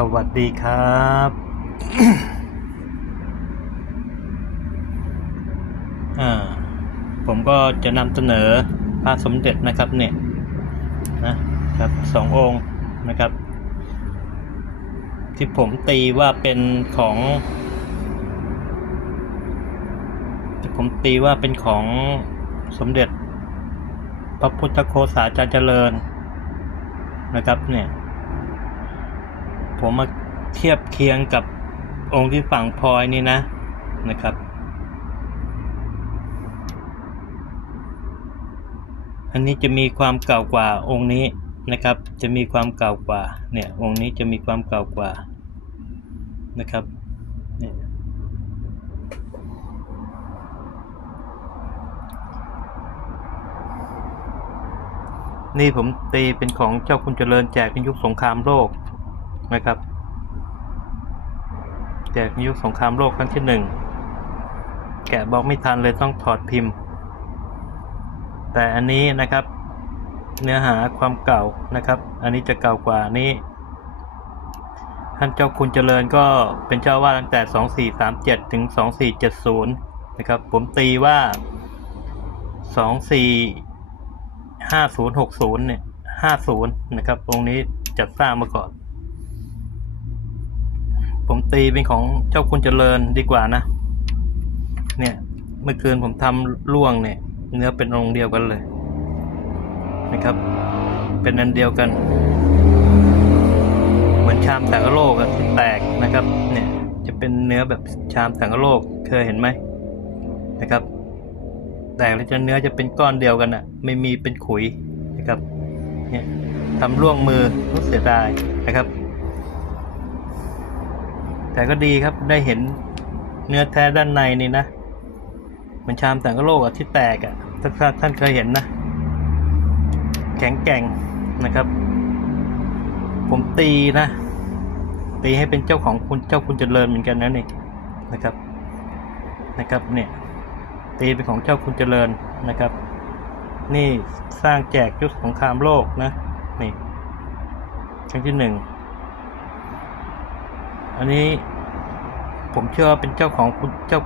สวัสดีครับอ่าผมก็จะนำเสนอพระสมเด็จนะครับเนี่ยนะครับสององค์นะครับ ที่ผมตีว่าเป็นของที่ผมตีว่าเป็นของสมเด็จ พระพุทธโฆษาจารย์เจริญนะครับเนี่ย ผมมาเทียบเคียงกับองค์ที่ฝั่งพลอยนี่นะนะครับ อันนี้จะมีความเก่ากว่าองค์นี้นะครับ จะมีความเก่ากว่าเนี่ยองค์นี้จะมีความเก่ากว่านะครับเนี่ยนี่ผมตีเป็นของเจ้าคุณเจริญแจกในยุคสงครามโลก นะครับแจกยุคสงครามโลกครั้งที่หนึ่งแกะบอกไม่ทันเลยต้องถอดพิมพ์ แต่อันนี้นะครับ เนื้อหาความเก่านะครับ อันนี้จะเก่ากว่านี้ท่านเจ้าคุณเจริญก็เป็นเจ้าวาดตั้งแต่ 2437 ถึง 2470 นะครับ ผมตีว่า 245060 เนี่ย 50 นะครับ องค์นี้จัดสร้างมาก่อน ผมตีเป็นของเจ้าคุณเจริญดีกว่านะ เนี่ย เมื่อคืนผมทำล่วงเนี่ย เนื้อเป็นองค์เดียวกันเลย นะครับ เป็นอันเดียวกัน เหมือนชามสังกะโลกอะที่แตกนะครับ เนี่ย จะเป็นเนื้อแบบชามสังกะโลกเคยเห็นไหมนะครับ แตกแล้วจะเนื้อจะเป็นก้อนเดียวกันอะไม่มีเป็นขุยนะครับ เนี่ยทำล่วงมือรู้เสียดายนะครับ แต่ก็ดีครับได้เห็นเนื้อแท้ด้านในนี่นะเหมันชามสังกโลกอะที่แตกอะถ้าถ้าท่านเคยเห็นนะ แข็งแกร่งนะครับ ผมตีนะ ตีให้เป็นเจ้าของคุณเจ้าคุณเจริญเหมือนกันนะนี่นะครับนะครับเนี่ยตีเป็นของเจ้าคุณเจริญนะครับ นี่สร้างแจกยุคสงครามโลกนะนี่ครั้งที่หนึ่งอันนี้ ผมเชื่อว่าเป็นเจ้าของคุณเจ้าคุณ